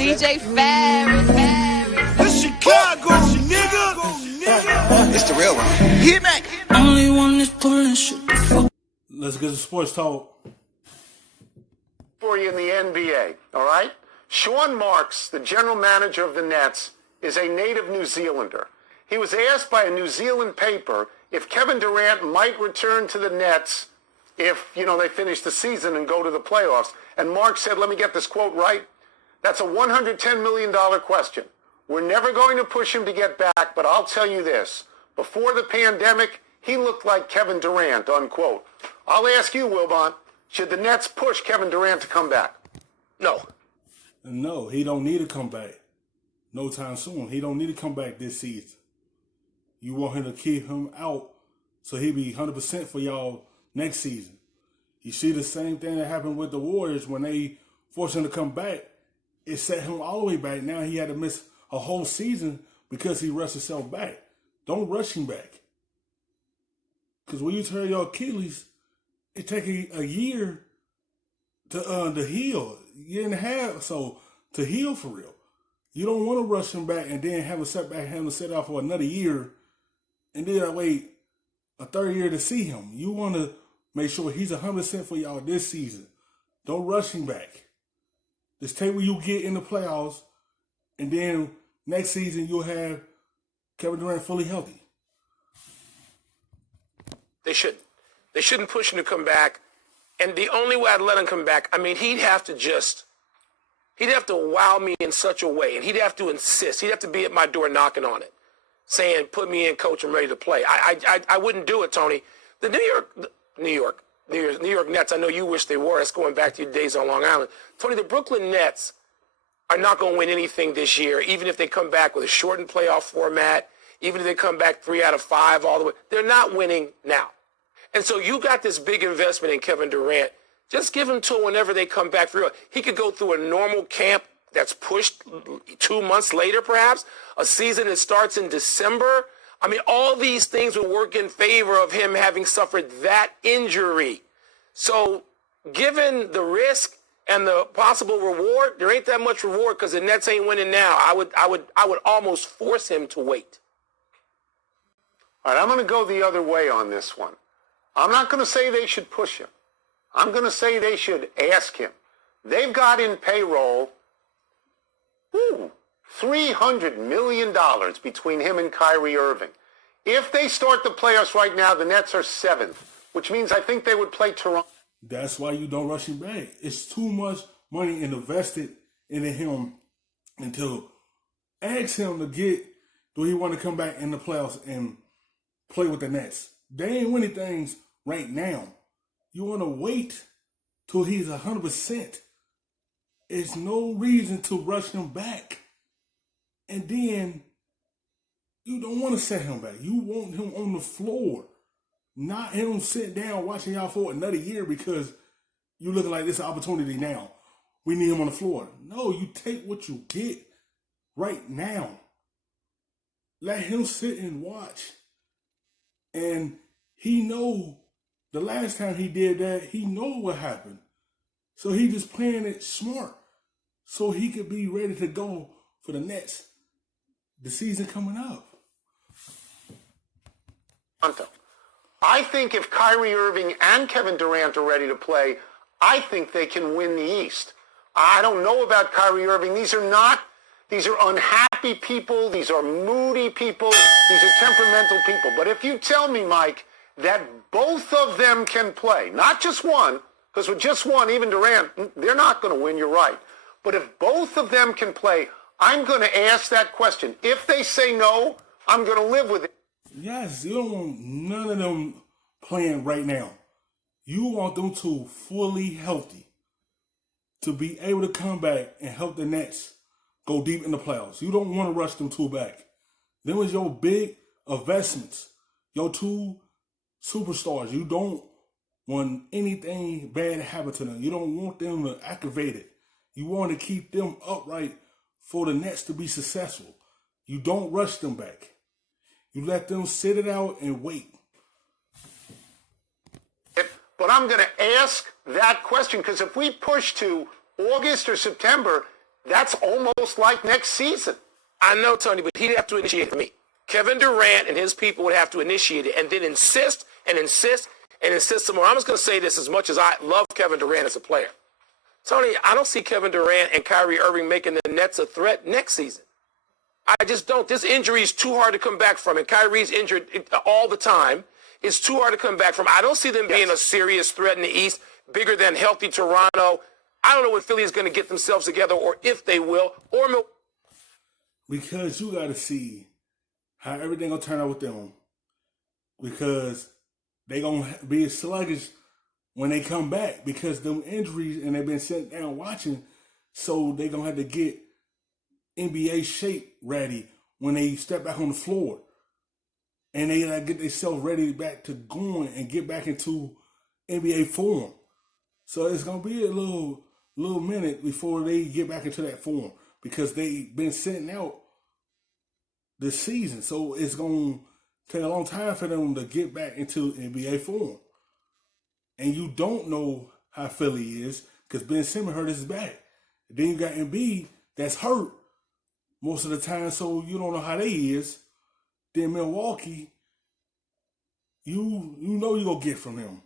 DJ Ferris. This Chicago, nigga. It's the real one. Hit me. Only one that's pulling shit. Let's get to sports talk. For you in the NBA, all right? Sean Marks, the general manager of the Nets, is a native New Zealander. He was asked by a New Zealand paper if Kevin Durant might return to the Nets if, they finish the season and go to the playoffs. And Marks said, let me get this quote right, that's a $110 million question. We're never going to push him to get back, but I'll tell you this. Before the pandemic, he looked like Kevin Durant, unquote. I'll ask you, Wilbon, should the Nets push Kevin Durant to come back? No. No, he don't need to come back no time soon. He don't need to come back this season. You want him to keep him out so he'll be 100% for y'all next season. You see the same thing that happened with the Warriors when they forced him to come back. It set him all the way back. Now he had to miss a whole season because he rushed himself back. Don't rush him back. Because when you tear your Achilles, it takes a year to heal, a year and a half so to heal for real. You don't want to rush him back and then have a setback, have him sit out for another year, and then wait a third year to see him. You want to make sure he's 100% for y'all this season. Don't rush him back. Just take what you get in the playoffs, and then next season you'll have Kevin Durant fully healthy. They shouldn't. They shouldn't push him to come back. And the only way I'd let him come back, he'd have to wow me in such a way, and he'd have to insist. He'd have to be at my door knocking on it, saying, put me in, coach, I'm ready to play. I wouldn't do it, Tony. The New York Nets, I know you wish they were. That's going back to your days on Long Island. Tony, the Brooklyn Nets are not going to win anything this year, even if they come back with a shortened playoff format, even if they come back 3 out of 5 all the way. They're not winning now. And so you got this big investment in Kevin Durant. Just give him till whenever they come back for real. He could go through a normal camp that's pushed 2 months later, perhaps, a season that starts in December. All these things would work in favor of him having suffered that injury. So given the risk and the possible reward, there ain't that much reward because the Nets ain't winning now. I would almost force him to wait. All right, I'm going to go the other way on this one. I'm not going to say they should push him. I'm going to say they should ask him. They've got in payroll $300 million between him and Kyrie Irving. If they start the playoffs right now, the Nets are 7th, which means I think they would play Toronto. That's why you don't rush him back. It's too much money invested into him until ask him to get, do he want to come back in the playoffs and play with the Nets? They ain't winning things right now. You want to wait till he's 100%. There's no reason to rush him back. And then you don't want to set him back. You want him on the floor. Not him sitting down watching y'all for another year because you looking like this opportunity now. We need him on the floor. No, you take what you get right now. Let him sit and watch. And he know the last time he did that, he know what happened. So he just playing it smart so he could be ready to go for the Nets the season coming up. I think if Kyrie Irving and Kevin Durant are ready to play, I think they can win the East. I don't know about Kyrie Irving. These are unhappy people. These are moody people. These are temperamental people. But if you tell me, Mike, that both of them can play, not just one, because with just one, even Durant, they're not going to win, you're right. But if both of them can play, I'm going to ask that question. If they say no, I'm going to live with it. Yes, you don't want none of them playing right now. You want them to fully healthy to be able to come back and help the Nets go deep in the playoffs. You don't want to rush them two back. Them was your big investments, your two superstars. You don't want anything bad to happen to them. You don't want them to aggravate it. You want to keep them upright for the Nets to be successful. You don't rush them back. You let them sit it out and wait. But I'm going to ask that question because if we push to August or September, That's almost like next season. I know, Tony, but he'd have to initiate it for me. Kevin Durant and his people would have to initiate it and then insist and insist and insist some more. I'm just going to say this, as much as I love Kevin Durant as a player. Tony, I don't see Kevin Durant and Kyrie Irving making the Nets a threat next season. I just don't. This injury is too hard to come back from, and Kyrie's injured all the time. It's too hard to come back from. I don't see them being a serious threat in the East, bigger than healthy Toronto. I don't know when Philly is going to get themselves together, or if they will, or because you got to see how everything going to turn out with them, because they going to be sluggish when they come back, because them injuries, and they've been sitting down watching, so they going to have to get NBA shape ready when they step back on the floor. And they get themselves ready back to going and get back into NBA form. So it's going to be a little minute before they get back into that form, because they've been sitting out this season. So it's going to take a long time for them to get back into NBA form. And you don't know how Philly is, because Ben Simmons hurt his back. And then you got Embiid that's hurt most of the time, so you don't know how they is. Then Milwaukee, you know you're going to get from them.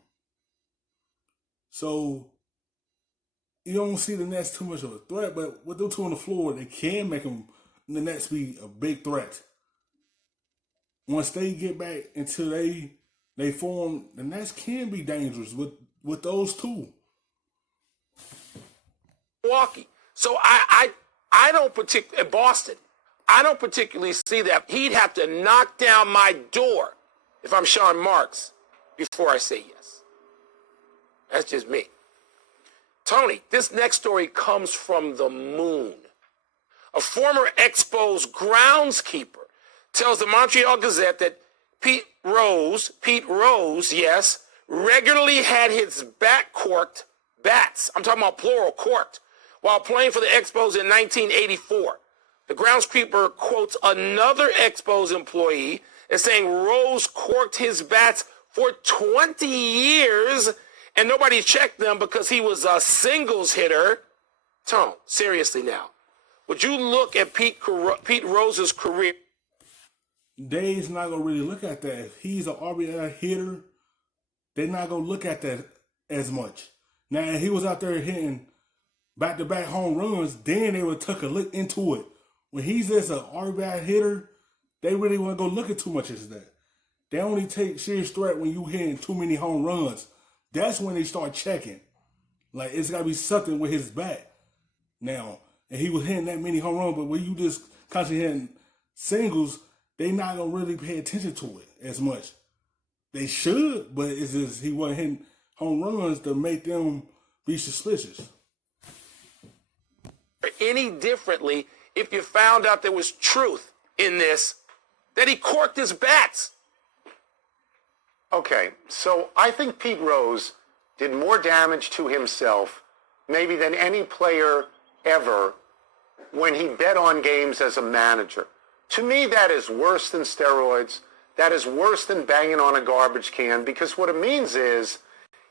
So you don't see the Nets too much of a threat, but with them two on the floor, they can make the Nets be a big threat. Once they get back into they form, the Nets can be dangerous with those two. Milwaukee. So I don't particularly, Boston, I don't particularly see that. He'd have to knock down my door if I'm Sean Marks before I say yes. That's just me. Tony, this next story comes from the moon. A former Expos groundskeeper tells the Montreal Gazette that Pete Rose, yes, regularly had his bat corked, bats, I'm talking about plural, corked, while playing for the Expos in 1984. The groundskeeper quotes another Expos employee as saying Rose corked his bats for 20 years and nobody checked them because he was a singles hitter. Tone, seriously now, would you look at Pete Rose's career? They's not going to really look at that. If he's an RBI hitter, they're not going to look at that as much. Now, if he was out there hitting back-to-back home runs, then they would take a look into it. When he's just an RBI hitter, they really won't go look at too much as that. They only take serious threat when you hitting too many home runs. That's when they start checking. Like, it's got to be something with his bat. Now, and he was hitting that many home runs, but when you just constantly hitting singles, they not going to really pay attention to it as much. They should, but it's just he wasn't hitting home runs to make them be suspicious. Any differently if you found out there was truth in this, that he corked his bats? Okay, so I think Pete Rose did more damage to himself maybe than any player ever when he bet on games as a manager. To me, that is worse than steroids. That is worse than banging on a garbage can, because what it means is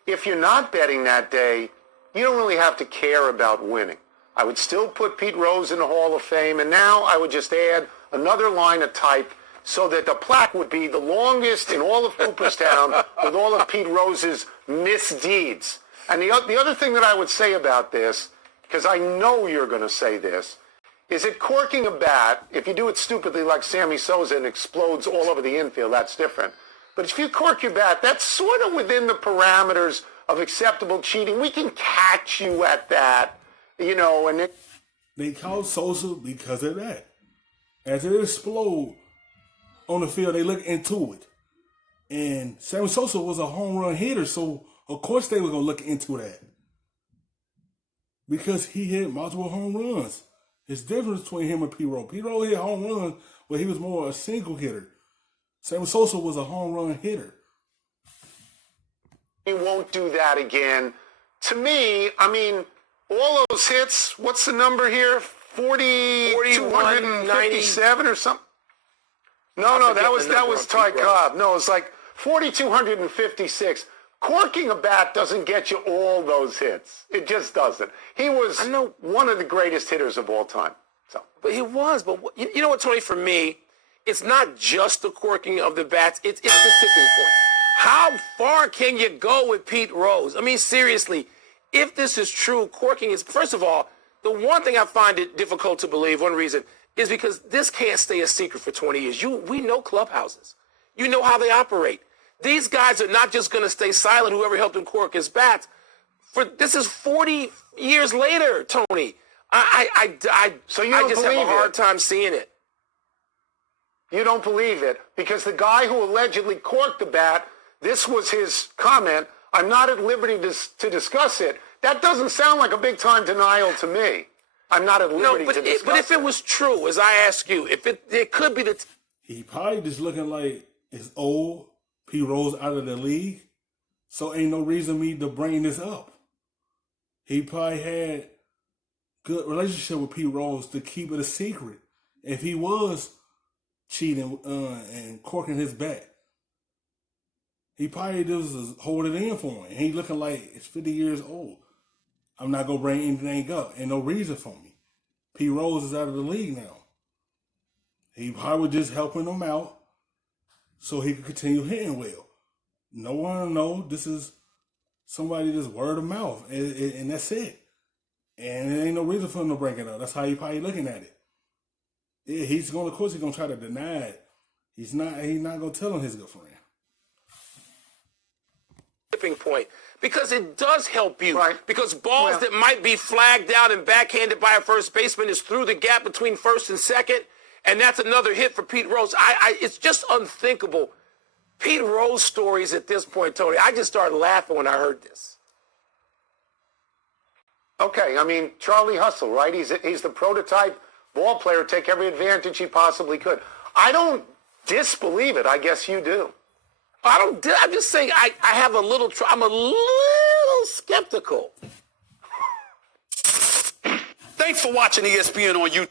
if you're not betting that day, you don't really have to care about winning. I would still put Pete Rose in the Hall of Fame, and now I would just add another line of type so that the plaque would be the longest in all of Cooperstown with all of Pete Rose's misdeeds. And the other thing that I would say about this, because I know you're going to say this, is that corking a bat, if you do it stupidly like Sammy Sosa and explodes all over the infield, that's different. But if you cork your bat, that's sort of within the parameters of acceptable cheating. We can catch you at that, you know. And they call Sosa because of that. As it explode on the field, they look into it. And Sammy Sosa was a home run hitter, so of course they were going to look into that. Because he hit multiple home runs. It's difference between him and Pete Rose. Pete Rose hit home runs, but he was more a single hitter. Sammy Sosa was a home run hitter. He won't do that again. To me, I mean, all those hits, what's the number here? 4,257 or something? No, that was Ty Cobb. No, it's like 4,256. corking a bat doesn't get you all those hits. It just doesn't. He was one of the greatest hitters of all time. So, but he was. But you know what, Tony? For me, it's not just the corking of the bats. It's the tipping point. How far can you go with Pete Rose? I mean, seriously, if this is true, corking is, first of all, the one thing I find it difficult to believe, one reason, is because this can't stay a secret for 20 years. We know clubhouses. You know how they operate. These guys are not just going to stay silent, whoever helped them cork his bats. This is 40 years later, Tony. So you don't I just have a believe hard time seeing it. You don't believe it because the guy who allegedly corked the bat, this was his comment, I'm not at liberty to discuss it. That doesn't sound like a big-time denial to me. I'm not at liberty to discuss it. But if it was true, as I ask you, if it could be the... He probably just looking like it's old, Pete Rose out of the league, so ain't no reason me to bring this up. He probably had good relationship with Pete Rose to keep it a secret. If he was cheating and corking his bat, he probably just hold it in for him. And he looking like it's 50 years old. I'm not going to bring anything up. Ain't no reason for me. Pete Rose is out of the league now. He probably was just helping him out so he could continue hitting well. No one know this is somebody that's word of mouth. And that's it. And there ain't no reason for him to bring it up. That's how he probably looking at it. Yeah, he's going to, of course, he's going to try to deny it. He's not going to tell him his good friend. Tipping point, because it does help you. Right. Because balls that might be flagged out and backhanded by a first baseman is through the gap between first and second, and that's another hit for Pete Rose. It's just unthinkable. Pete Rose stories at this point, Tony, I just started laughing when I heard this. Okay, I mean, Charlie Hustle, right? He's the prototype ball player, take every advantage he possibly could. I don't disbelieve it. I guess you do. I'm just saying I have I'm a little skeptical. Thanks for watching ESPN on YouTube.